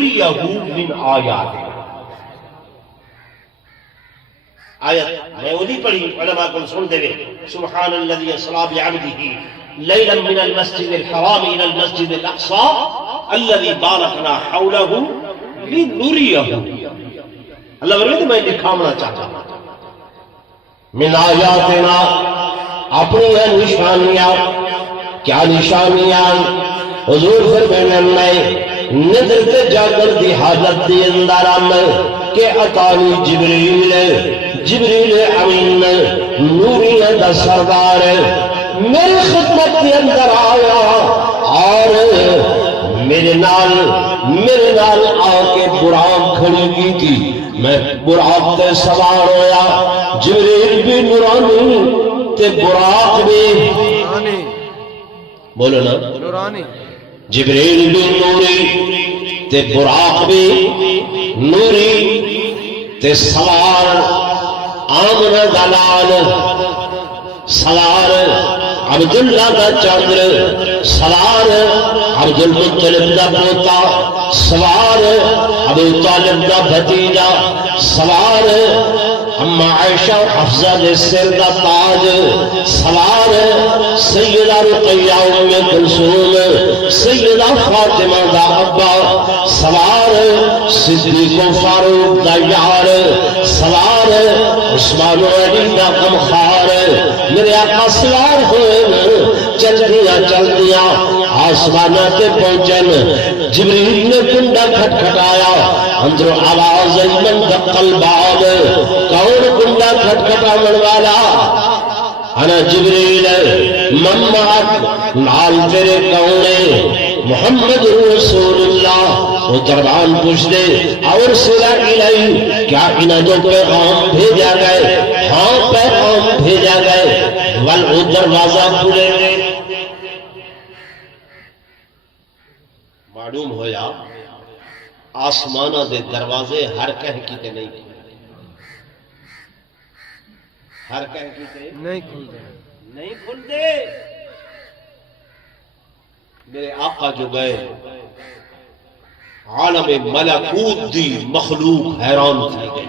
لِنُرِيَهُ مِنْ آيَاتِنَا۔ آیت میں وہ نہیں پڑھی، علماء کو سن دے گے، سبحان الذی اسری بعبدہ لیلا من المسجد الحرام الى المسجد الاقصى الذي باركنا حوله لنريه۔ اللہ فرماتے میں دکھانا چاہتا ہوں من آیاتنا، اپنی نشانیاں۔ کیا نشانیاں؟ حضور فرمانے میں نظر تے جاگر دی حالت دی اندر کہ اتانی جبریل امین نوریہ دا سردار میری خدمت کے اندر آیا اور میرے نال آ کے براق کھڑی کی تھی۔ میں براق تے سوار ہویا، جبریل بھی نورانی تے براق بھی بولو نا نورانی، جبریل بھی نوری تے براق بھی نوری تے سوار آمن دلال، سوار عبداللہ دا چادر، سوار عبدالمطلب دا پوتا، سوار ابو طالب دا بھتیجا، سوار اما عائشہ حفظہ دے سر دا تاج، سوار سیدہ رقیہ ام کلثوم، سیدہ فاطمہ دا ابا، سوار صدیق و فاروق دا یار، سوار عثمان و علی دا غمخوار۔ میرے آقا سوار ہوئے چل دیا آسمانہ تے پہنچن، جبریل نے کنڈا کھٹکھٹایا، اندر آواز من دق الباب، کون کنڈا کھٹکھٹاون والا؟ انا جبریل، من معک، نال تیرے کونے محمد رسول اللہ۔ وہ دربان پوچھ دے اور سلا الیہ، کیا انہاں جو پیغام بھیجا گئے؟ ہاں پیغام بھیجا گئے، ول وہ دروازہ کھلے گئے۔ معلوم ہویا آسمانہ دے دروازے ہر کہہ کی تے نہیں کھلے، ہر کہہ کی تے نہیں کھلتے۔ میرے آقا جو گئے عالم ملکوت دی مخلوق حیران تھی گئی۔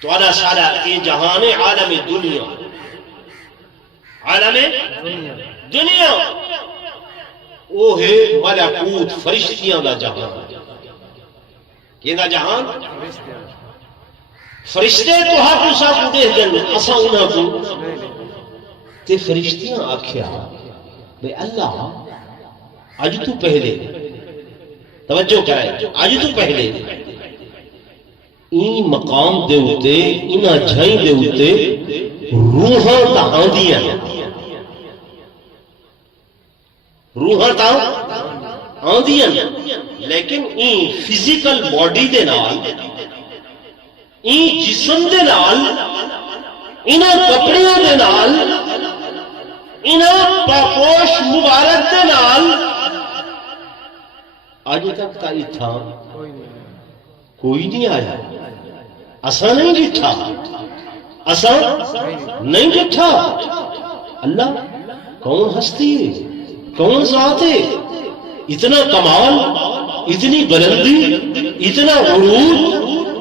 تو اللہ سارا یہ جہان عالم دنیا، عالم دنیا وہ ہے ملکوت، فرشتیاں دا جہان۔ کہ دا جہان فرشتے تو ہاتھوں سا کو دیکھ دیں، اسا انہاں کو تے فرشتیاں آکھیا بے اللہ آج تو پہلے توجہ کرائے، آج تو پہلے این مقام دے ہوتے، انہاں جھائیں دے ہوتے روحاں تا آندیاں، روحاں تا آندیاں، لیکن این فزیکل باڈی دے نال، این جسم دے نال، انہاں کپڑیاں دے نال، انہاں پاپوش مبارک دے نال آج تک تاری تھا کوئی نہیں آیا۔ اسا نہیں جٹھا، اسا نہیں جٹھا۔ اللہ کون ہستی ہے، کون ذات ہے؟ اتنا کمال، اتنی بلندی، اتنا عروج،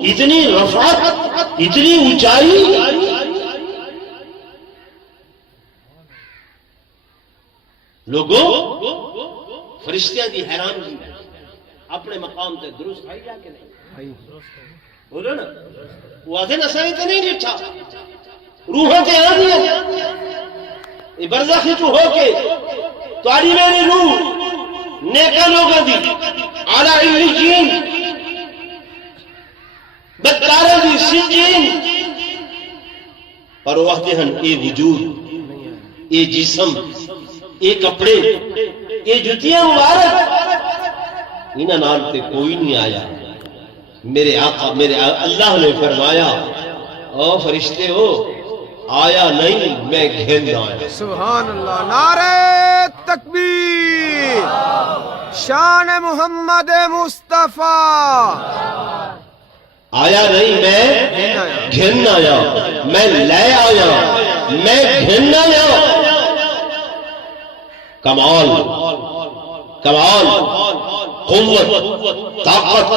اتنی رفعت، اتنی اونچائی۔ لوگوں فرشتیاں دی حیران کی اپنے مقام تے درست آئی جا کے نہیں بولو نا، وہ آدھے نسائی تے نہیں جٹھا، روحوں تے آ دیا یہ برزخی تو ہو کے تاری میری روح نیکا لوگا دی اعلیٰ علیین بدکارہ دی سجین پر وقت ہن اے وجود، اے جسم، اے کپڑے، اے جتیاں مبارک، انہاں نال تے کوئی نہیں آیا۔ میرے آقا میرے اللہ نے فرمایا او فرشتے ہو آیا نہیں، میں گھیرنا آیا۔ سبحان اللہ، نعرہ تکبیر، شان محمد مصطفیٰ۔ آیا نہیں، میں گھیرنا آیا، میں لے آیا، میں گھیرنا آیا۔ کمال کمال، قوت، طاقت،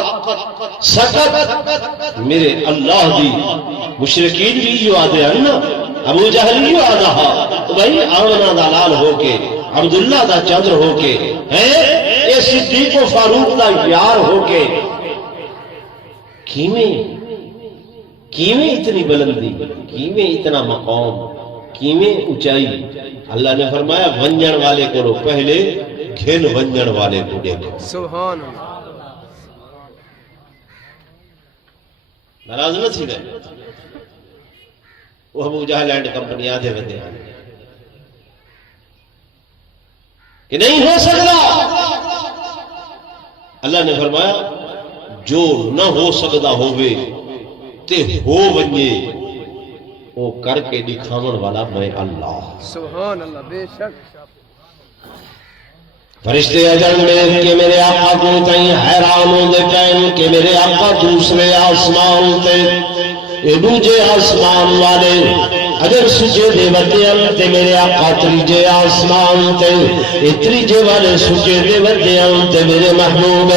سکت میرے اللہ دی مشرکین بھی جو آدھے ہیں نا، ابو جہل بھی آدھا بھائی آمنہ دا لال ہو کے، عبداللہ دا چندر ہو کے، اے صدیق و فاروق دا یار ہو کے، کیویں اتنی بلندی، کیویں اتنا مقام، کیویں اونچائی؟ اللہ نے فرمایا ونجن والے کو پہلے گھن ونجن والے کو دیکھو۔ سبحان اللہ۔ ناراض نہ تھی رہے وہ ابو جہل اینڈ کمپنی آدھے بندے کہ نہیں ہو سکتا۔ اللہ نے فرمایا جو نہ ہو سکتا ہوئے تے ہو ونجے وہ کر کے دکھاون والا میں اللہ۔ سبحان اللہ، بے شک۔ فرشتے اجل میں کہ میرے آقا کو تائیں حیران ہوں دے کہیں کہ میرے آقا دوسرے آسمان تے اے دوجے آسمان والے اگر سجے دے ودے تے میرے آقا تریجے آسمان تے اے تریجے والے سجے دے ودے تے میرے محبوب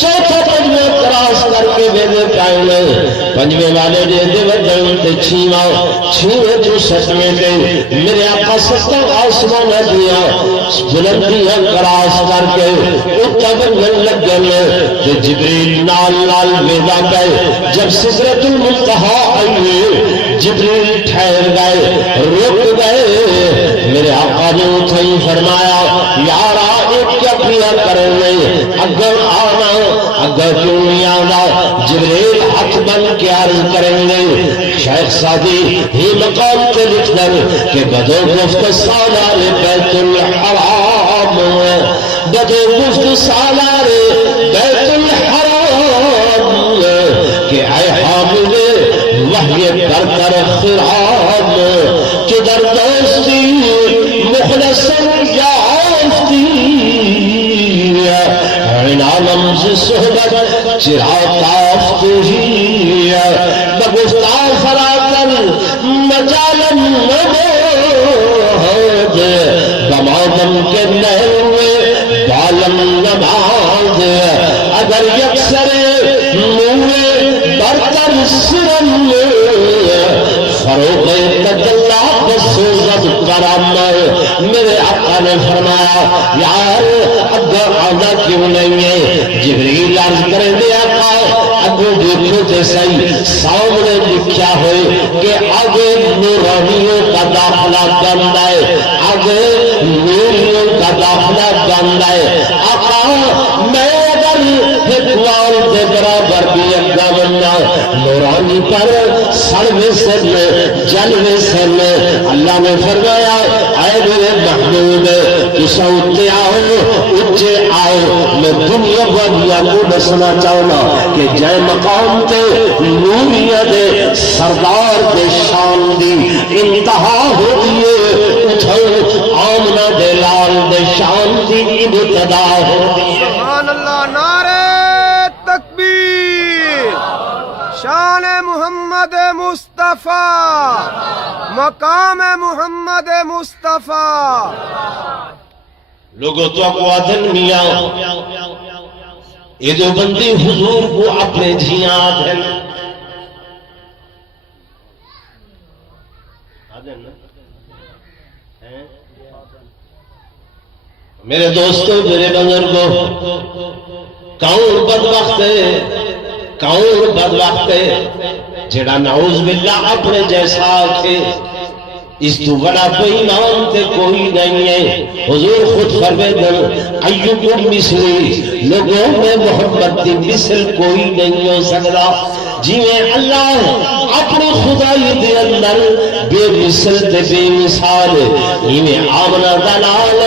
چوتھا پنجویں کراس کر کے دے کہیں پنجویں والے دے ودے تے چھویں تو ستویں تے میرے آقا ستاں آسمان دیا بلندیاں کراس کر کے اتبن لگن تے جبریل نال نال ویدا گئے۔ جب سدرۃ المنتہا آئی جبریل ٹھہر گئے، رک گئے۔ میرے آقا نے اتھائی فرمایا یارا ایک کیا پیا کرنے اگر آنا اگر کیوں نہیں آنا؟ جبریل ہاتھ بن کے عرض کریں گے شیخ سادی ہی مقام کے لکھ در کہ بدو گفت سالار بیت الحرام، بدو گفت سالار بیت الحرام کہ اے حامل وحی پر کر خرام کہ در دوستی مخلصاً یافتی عالم سے صحبت چرا تافتی بگفتار فراتر مجالم نمود بمادم کے نحوے بالم نماز اگر یکسر نور برتر سرم فروغ تجلہ بسوزت کرم۔ میرے آقا نے فرمایا یار اگر آدھا کیوں نہیں ہے؟ جبریل عرض کرے دے آقا اگر دیکھو تے صحیح سامنے لکھیا ہوئے کہ آگے نورانیوں کا داخلہ بند ہے، آگے نوریوں کا داخلہ بند ہے۔ آقا میں اگر حکوال دے برابر بھی اگا بننا نورانی پر سڑوے سن جلوے سن، اللہ نے فرمایا اے میرے محبوب کسا اٹھے آؤ اٹھے آؤ۔ میں دنیا بھریا کو دسنا چاہنا کہ جائے مقام تے نوریہ دے سردار دے شان دی انتہا ہو دیئے، اٹھو آمنہ دے لال دے شان دی ابتدا ہو دیئے۔ سبحان اللہ، نعرہ تکبیر، شان محمد مصطفیٰ، مقام محمد مصطفیٰ۔ لوگوں تو کو آدھن میاں یہ جو بندی حضور کو اپنے جھیاں آدھن میرے دوستوں میرے بزرگوں کون بدبخت ہے، کون بدبخت ہے جڑا نعوذ باللہ اپنے جیسا آکھے اس تو بڑا کوئی ایمان تے کوئی نہیں ہے۔ حضور خود فرمائیں ایکم مثلی، لوگوں میں محبت دی مثل کوئی نہیں ہو سکتا۔ جی میں اللہ اپنی خدائی دے اندر بے مثل تے بے مثال، جی میں آمنہ دلال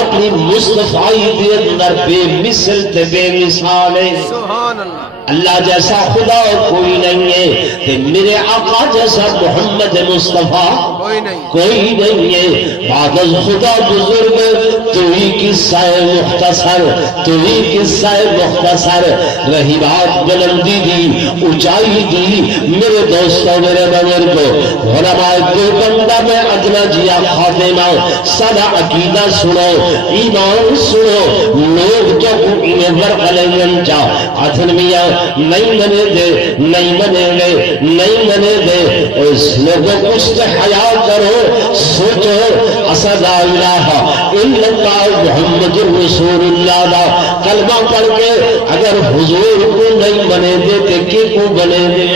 اپنی مصطفیٰ دے اندر بے مثل تے بے مثال ہے۔ سبحان اللہ، اللہ جیسا خدا کوئی نہیں ہے، کہ میرے آقا جیسا محمد مصطفیٰ کوئی نہیں ہے۔ بعد از خدا بزرگ تو ہی قصہ مختصر، تو ہی قصہ مختصر، رہی بات بلندی دی اونچائی دی میرے دوستوں میرے بزرگوں علماء دیوبند میں ادنا جیا خاتمہ سارا عقیدہ سنو، ایمان سنو، ورقہ لین چا آدھن میاں نہیں منے دے نہیں منے گے نہیں منے دے اس لوگوں کچھ حیا کرو سوچو اسا لا الہ الا اللہ محمد رسول اللہ دا کلمہ پڑھ کے اگر حضور کو نہیں بنے دے تے کی کو بنے دے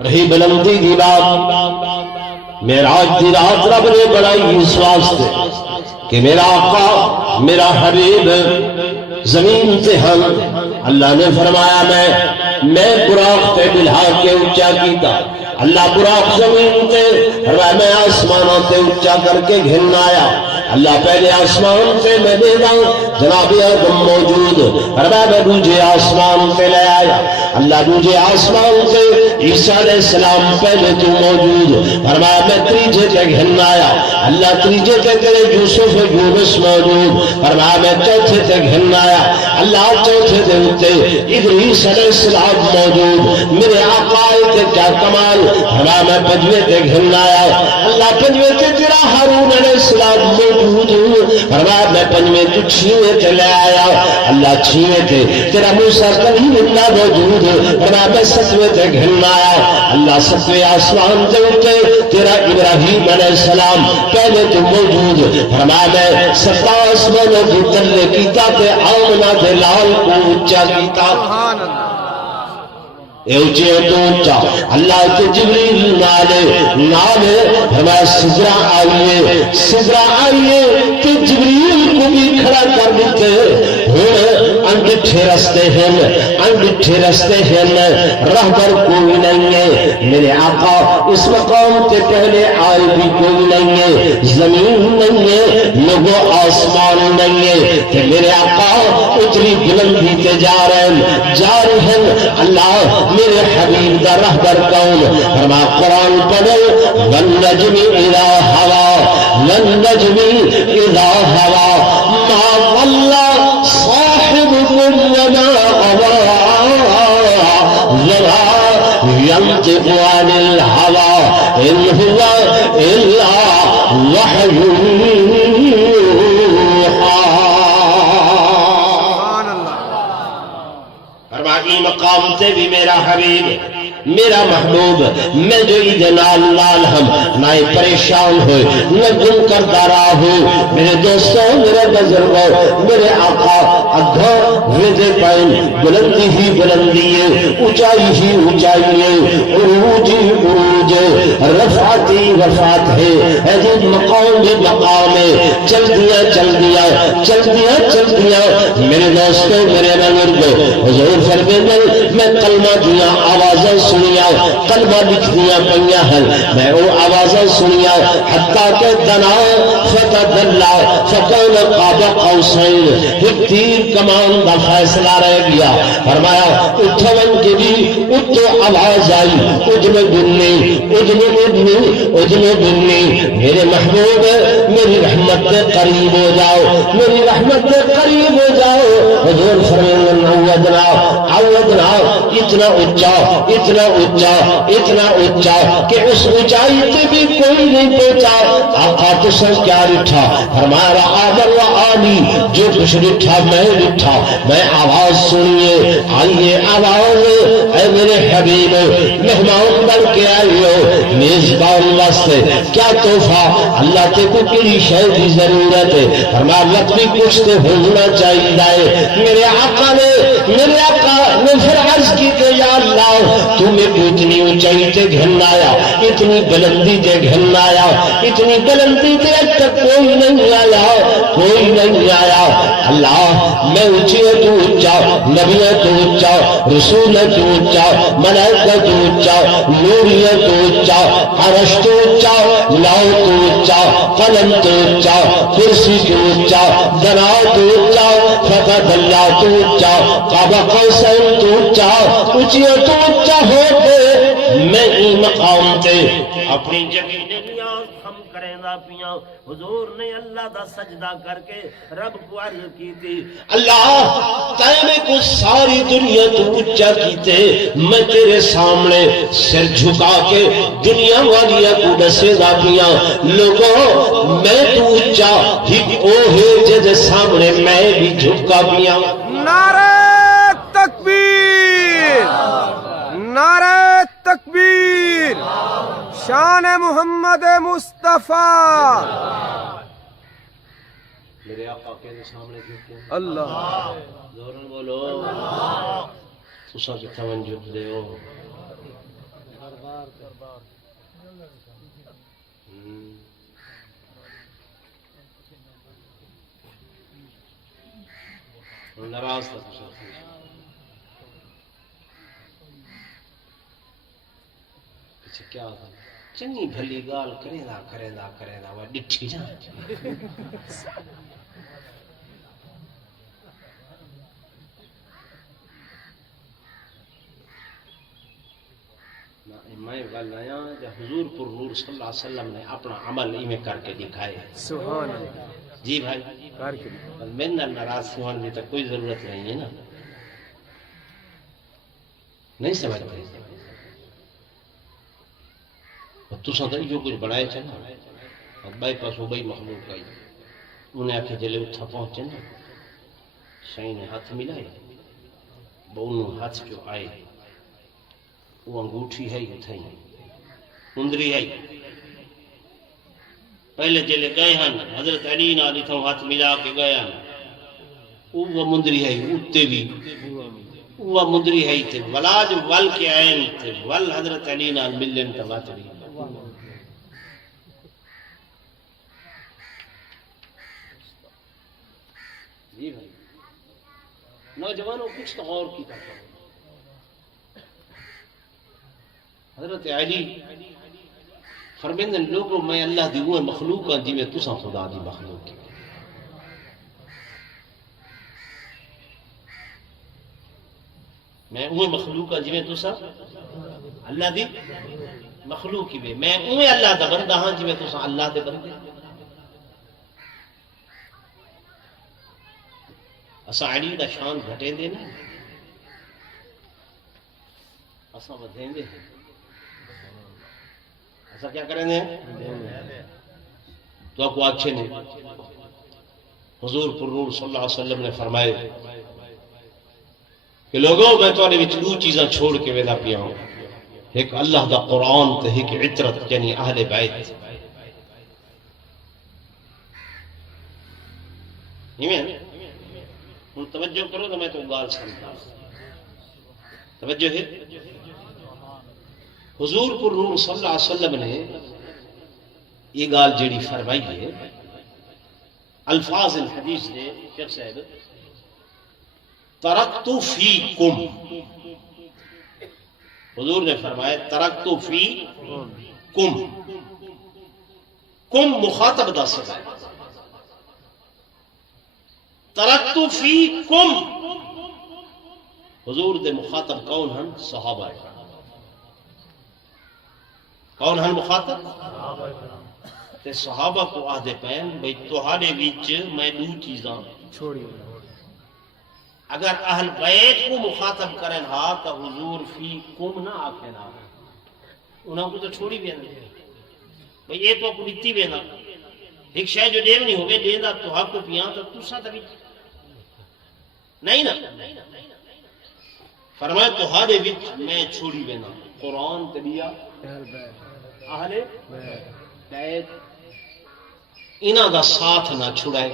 رہی بلندی دی بات معراج دی رات رب نے بنائی اس واسطے کہ میرا آقا میرا حبیب زمین سے ہم اللہ نے فرمایا میں براق تے بلہا کے اونچا کیتا اللہ براق زمین تے فرمایا میں آسمانوں تے اونچا کر کے گھن آیا اللہ پہلے آسمان سے میں دے داؤں جناب آدم موجود فرمایا میں دوجے آسمان سے لے آیا اللہ دوجے آسمان سے عیسیٰ علیہ السلام پہلے تو موجود فرمایا میں تریجے کے گھن آیا اللہ تریجے کے تیرے یوسف یونس موجود فرمایا میں چوتھے کے گھن آیا اللہ چوتھے دے ہوتے ادریس علیہ السلام موجود میرے آقا تے کیا کمال فرمایا میں پنجوے تے گھن آیا اللہ پنجوے تے تیرا ہارون علیہ السلام موجود فرمایا میں پنجوے تو چھیوے تے لے آیا اللہ چھیوے تے تیرا موسیٰ کلیم اللہ موجود فرمایا میں ستوے تے گھن آیا اللہ ستوے آسمان تے ہوتے تیرا ابراہیم علیہ السلام پہلے تو موجود فرمایا میں ستا آسمانوں کی تلے کیتا تے آمنہ دے لال کو اچھا کیتا اے اچھے تو اچھا اللہ کے جبریل نالے فرمایا سدرہ آئیے کہ جبریل کو بھی کھڑا کر دیتے انگٹھے رستے ہیں رہبر کوئی نہیں ہے میرے آقا اس مقام کے پہلے آئے بھی کوئی نہیں ہے زمین نہیں ہے لوگوں آسمان نہیں ہے کہ میرے آقا اتنی بلندی تے جا رہے ہیں اللہ میرے حبیب دا رہبر کون فرما قرآن پڑھو والنجم اذا ہوا والنجم اذا ہوا ما ضل صاحبكم وما غوى وما ينطق عن الهوى إن هو إلا وحي يوحى فرمائی مقام تے بھی میرا حبیب میرا محبوب میں جو نال نال ہم نہ پریشان ہوئے نہ گم کردہ رہا ہوں میرے دوستوں میرے بزرگوں میرے آقا اگھا ویدے پائن بلندی ہی بلندی ہے اونچائی ہی اونچائی ہے عروج ہی عروج ہے رفعت ہی رفعت ہے حضرت مقام بھی مقام ہے چل دیا میرے دوستوں میرے بزرگوں حضور فرماتے میں کلمہ دیا آوازیں سنیا کلمہ لکھ دیا پنیا ہے میں وہ آوازیں سنیا حتیٰ کہ دنا فتدلّا فقال قاب قوسین ایک تیر کمان دا فیصلہ رہ گیا فرمایا اٹھون کے بھی اتو آواز آئی اجن بنی میرے محبوب میری رحمت کے قریب ہو جاؤ میری رحمت کے قریب ہو جاؤ حضور فرمایا عودنا اتنا اونچا کہ اس اونچائی تے بھی کوئی نہیں پہنچا آقا تو سن کیا رٹھا فرمایا آدر و آنی جو کچھ رٹھا میں آواز سنیے آئیے آواز اے میرے حبیب مہمان بن کے آئیے میزبان واسطے کیا تحفہ اللہ تے کو کلی شے کی ضرورت ہے فرمایا وقت بھی کچھ تے ہونا چاہیے میرے آقا نے پھر عرض کی کہ یا اللہ تمہیں کو اتنی اونچائی تے گھن آیا اتنی بلندی تے گھن آیا اتنی بلندی تے اب تک کوئی نہیں آیا اللہ میں اونچی تو اونچا نبی تو اونچا رسول تو اونچا ملائکہ تو اونچا نوری تو اونچا عرش تو اونچا لاؤ تو اونچا قلم تو اونچا کرسی تو اونچا دنا تو اونچا فتح اللہ تو اونچا قابہ قوسین تو اونچا اونچیاں تو اونچا ہو کے میں ای مقام تے اپنی جگہ ہم کریندا پیاں حضور نے اللہ دا سجدہ کر کے رب کو عرض کی تھی اللہ تینے کو ساری دنیا تو اچھا کیتے میں تیرے سامنے سر جھکا کے دنیا والیاں کو دسے دا پیاں لوگوں میں تو اچھا ہی اوہے جے سامنے میں بھی جھکا پیاں نعرہ تکبیر نعرہ تکبیر شان محمد مصطفیٰ میرے آقا کے سامنے جھکتے ہیں اللہ زورن بولو تسا کی توجہ دے ہو ناراض تھا تسا پیچھے کیا ہوتا چنگی بھلی گال کرے دا وہ ڈٹھی جا میں گل آیا کہ حضور پر نور صلی اللہ علیہ وسلم نے اپنا عمل میں کر کے دکھائے سبحان اللہ جی بھائی کر کے میں ناراض ہونے کی تو کوئی ضرورت نہیں ہے نا نہیں سمجھتے تو سدھر جو کچھ بنائے تھے نا بائی پاس وہ بئی مخلوق آئی انہیں آخر جلے اتھا پہنچے نا سائیں نے ہاتھ ملائے وہ انہوں ہاتھ جو آئے وہ انگوٹھی ہے اتھا ہی مندری ہے پہلے جلے گئے ہیں حضرت علی نالی تھا ہاتھ ملا کے گئے ہیں وہ مندری ہے اتے بھی وہ مندری ہے تھے ولا جو ول کے آئے تھے ول حضرت علی نال ملن کا بات رہی جی بھائی نوجوانوں کچھ تو غور کی کرتا ہوں حضرت علی فرمیندے لوگوں میں اللہ دی وہ مخلوق ہاں جی میں تساں خدا دی مخلوق کی میں وہ مخلوق ہاں جی میں تساں اللہ دی مخلوق کی میں وہ اللہ دا بندہ ہاں جی میں تساں اللہ دے بندے اسا علی دا شان گھٹیں دے نا اسا ودھیں دے ایسا کیا کریں گے تو آپ کو اچھے نے حضور پر نور صلی اللہ علیہ وسلم نے فرمائے کہ لوگوں میں تو انہیں دو چیزاں چھوڑ کے ویدا پیا ہوں ایک اللہ دا قرآن تے ایک عطرت یعنی اہل بیت توجہ کرو تو میں تو گال سمجھتا توجہ ہے حضور پر نور صلی اللہ علیہ وسلم نے یہ گال جیڑی فرمائی ہے الفاظ الحدیث نے شیخ صاحب ترکت فیکم حضور نے فرمایا ترکت فیکم کم مخاطب دا صدا ہے ترکت فیکم حضور دے مخاطب کون ہیں صحابہ ہے کون ہیں مخاطب تے صحابہ کو آدھے پہن بھئی تہاڈے وچ میں دو چیزاں چھوڑی اگر اہل بیت کو مخاطب کریں ہاں تو حضور فی کم نہ آکھیں نا انہوں کو تو چھوڑی بھی نہیں بھئی یہ تو کو دیتی بھی نہ ایک شاید جو دیر نہیں ہوگے دینا تو حق کو پیاں تو تُسا تبھی نہیں نا فرمایا تہاڈے وچ میں چھوڑی بھی نہ قرآن تبیا اہل بیت انہاں دا ساتھ نہ چھڑائے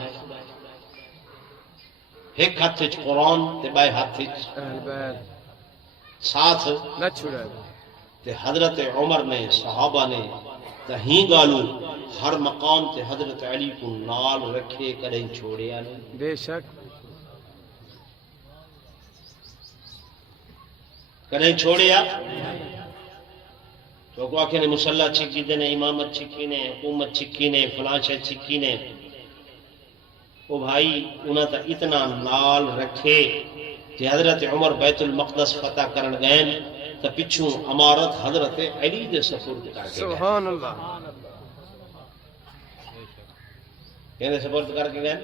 ایک ہاتھ وچ قرآن تے بائے ہاتھ وچ ساتھ نہ چھڑائے تے حضرت عمر نے صحابہ نے تہیں گالو ہر مقام تے حضرت علی کو نال رکھے کریں چھوڑیا نہیں بے شک کریں چھوڑیا تو کو آکھے نے مسلح چھکی دے نے امامت چھکی نے حکومت چھکی نے فلاں شہ چھکی نے وہ بھائی انہاں تا اتنا نال رکھے کہ حضرت عمر بیت المقدس فتح کرن گئے تو پچھوں امارت حضرت علی دے سفر کر کے سبحان اللہ کہنے سپرد کر کے گئے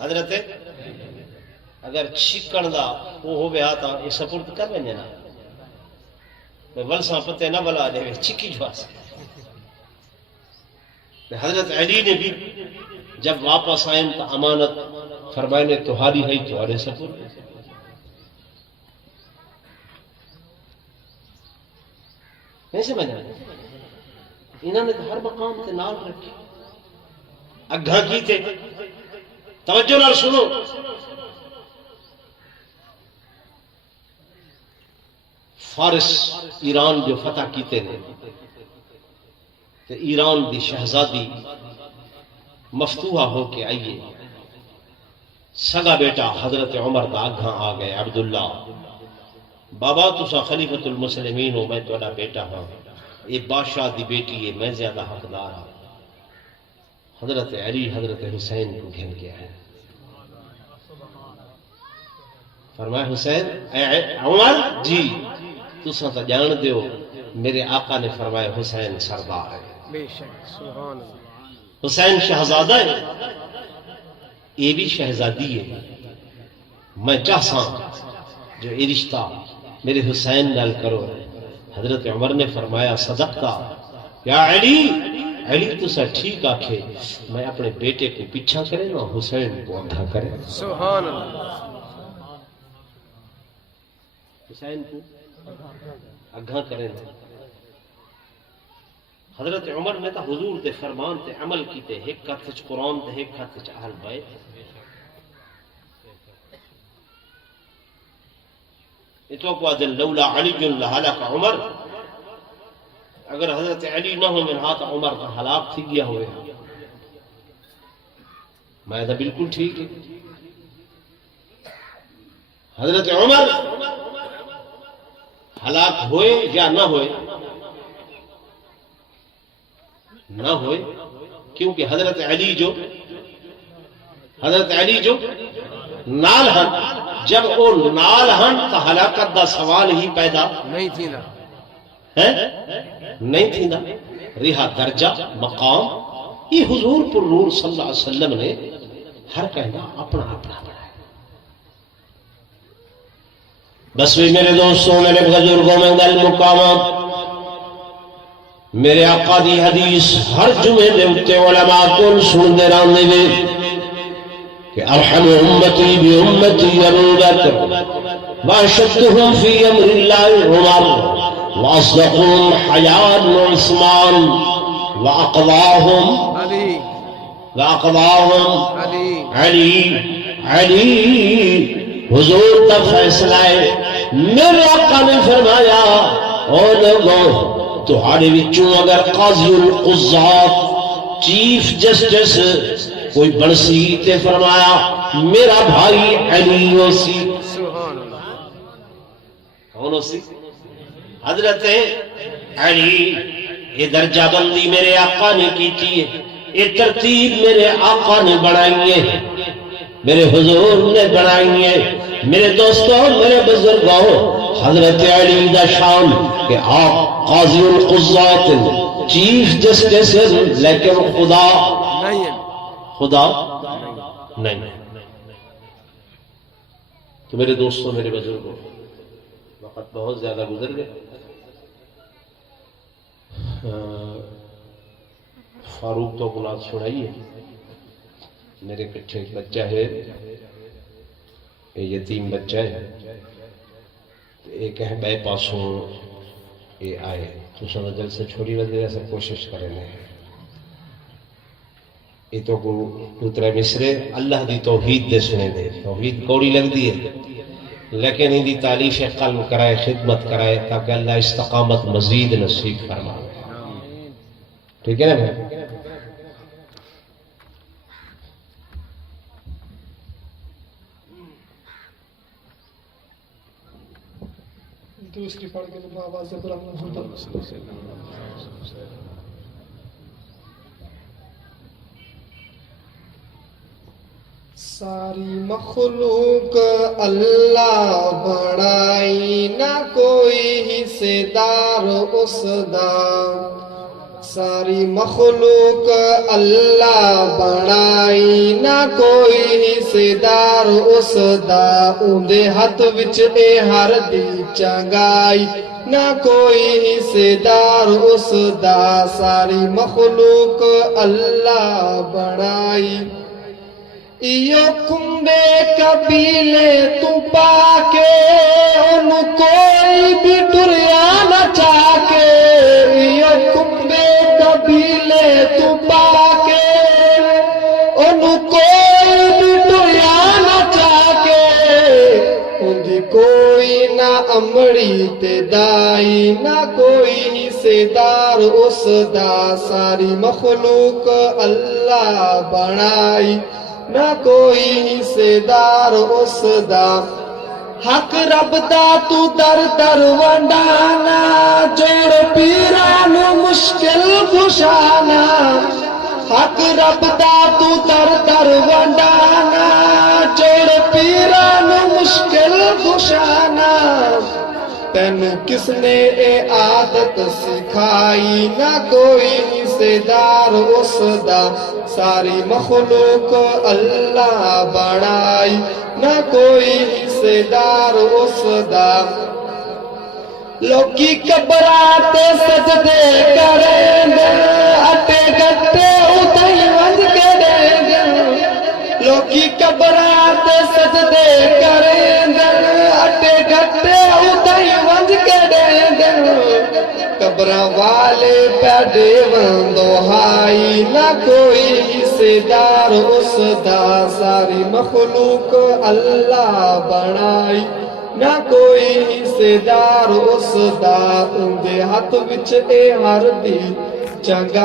حضرت اگر چھکن دا وہ ہو گیا تا یہ سپرد کر ونجے نا میں ولساں پتے نہ بلا دے چھکی جو آسے حضرت علی نے بھی جب واپس آئیں تو امانت فرمائے نے تمہاری ہے تمہارے سپرد نہیں سمجھا انہوں نے تو ہر مقام تے نال رکھی اگھا کی تے توجہ نال سنو فارس ایران جو فتح کیتے نے تے ایران دی شہزادی مفتوحہ ہو کے آئیے سگا بیٹا حضرت عمر دا اگھا آ گئے عبداللہ بابا تسا خلیفۃ المسلمین ہو میں تھوڑا بیٹا ہوں یہ بادشاہ دی بیٹی ہے میں زیادہ حقدار ہوں حضرت علی حضرت حسین کو گھن کے آئے فرمایا حسین اے عمر جی تسا تو جان دیو میرے آقا نے فرمایا حسین سردار ہے بے شک سبحان اللہ حسین شہزادہ ہے یہ بھی شہزادی ہے میں چاہساں جو یہ رشتہ میرے حسین نال کرو حضرت عمر نے فرمایا صدقتا یا علی علی تو سا ٹھیک آکھے میں اپنے بیٹے کو پیچھا کرے نا حسین کو اندھا کرے سبحان اللہ حسین کو اگھا کرے نا حضرت عمر نے تا حضور دے فرمان تے عمل کیتے ایک ہاتھ وچ قرآن تے ایک ہاتھ وچ اہل بیت اتو کو دل لولا علی لہلک عمر اگر حضرت علی نہ ہو من ہاتھ عمر کا ہلاک تھی گیا ہوئے میں تو بالکل ٹھیک ہے حضرت عمر ہلاک ہوئے یا نہ ہوئے نہ ہوئے کیونکہ حضرت علی جو نال ہن جب وہ نال ہن تو ہلاکت دا سوال ہی پیدا نہیں تھی نا نہیں تھی نا رہا درجہ مقام یہ حضور پر نور صلی اللہ علیہ وسلم نے ہر کہنا اپنا اپنا بڑھایا بس بھی میرے دوستوں میرے بزرگوں میں دل مقامات میرے آقا دی حدیث ہر جمعے دے اتے علماء کل سن دے راندے دے کہ ارحم امتی بی امتی ابو بکر واشدہم فی امر اللہ عمر واصدقہم حیان عثمان واقضاہم علی حضور کا فیصلہ ہے میرے آقا نے فرمایا او لوگوں تہاڑے وچوں اگر قاضی القضات چیف جسٹس کوئی بنسی تے فرمایا میرا بھائی علی ہوسی کون ہوسی حضرت علی یہ درجہ بندی میرے آقا نے کی ہے یہ ترتیب میرے آقا نے بڑھائی ہے میرے حضور نے بڑھائی ہے میرے دوستوں میرے بزرگوں حضرت علی دا شان کہ آپ قاضی القضات چیف جسٹس لیکن خدا نہیں تو میرے دوستوں میرے بزرگوں وقت بہت زیادہ گزر گئے فاروق تو گناہ سنائیے میرے پچھے ایک بچہ ہے یہ یتیم بچہ ہے ایک ہے بے پاسوں یہ آئے تو سنو جل سے چھوڑی وزیر سے کوشش کریں یہ تو پتر مصرے اللہ دی توحید دے سنے دے توحید کوڑی لگ دی ہے لیکن ان دی تعلیف قلب کرائے خدمت کرائے تاکہ اللہ استقامت مزید نصیب فرمائے ٹھیک ہے نا بھائی دوسری پڑھ کے تو آواز سے بلند ہوتا ساری مخلوق اللہ بڑائی نہ کوئی حصے دار اس دا ساری مخلوق اللہ بنائی نہ کوئی حصےدار اس دا اندے ہاتھ وچ اے ہر دی چنگائی نہ کوئی حصےدار اس دا ساری مخلوق اللہ بنائی ایو کمبے قبیلے تو پاکے ان کوئی بھی ٹریا نہ چاکے ایو کمبے قبیلے تو پاکے ان کوئی بھی ٹریا نہ چاکے ان دی کوئی نہ امڑی تے دائی نہ کوئی حصےدار اس دا ساری مخلوق اللہ بنائی نہ کوئی حصےدار اس دا حق رب دا تو در در ونڈانا جوڑ پیرانو مشکل خوشانا حق رب دا تو در در ونڈانا جوڑ پیرانو مشکل خوشانا تینو کس نے اے عادت سکھائی نہ کوئی حصےدار اس دا ساری مخلوق اللہ بنائی نہ کوئی حصےدار اس دا لوکی قبرات سجدے کریں گے اٹے گٹے اتائی ونج کے دیں گے لوکی قبرات سجدے کریں گے اٹے گٹے اتائی ونج کے دیں گے قبراں والے پیڈے وندوہائی نہ کوئی حصےدار اس دا ساری مخلوق اللہ بنائی نہ کوئی حصےدار اس دا اندے ہاتھ وچ اے ہر دی چنگا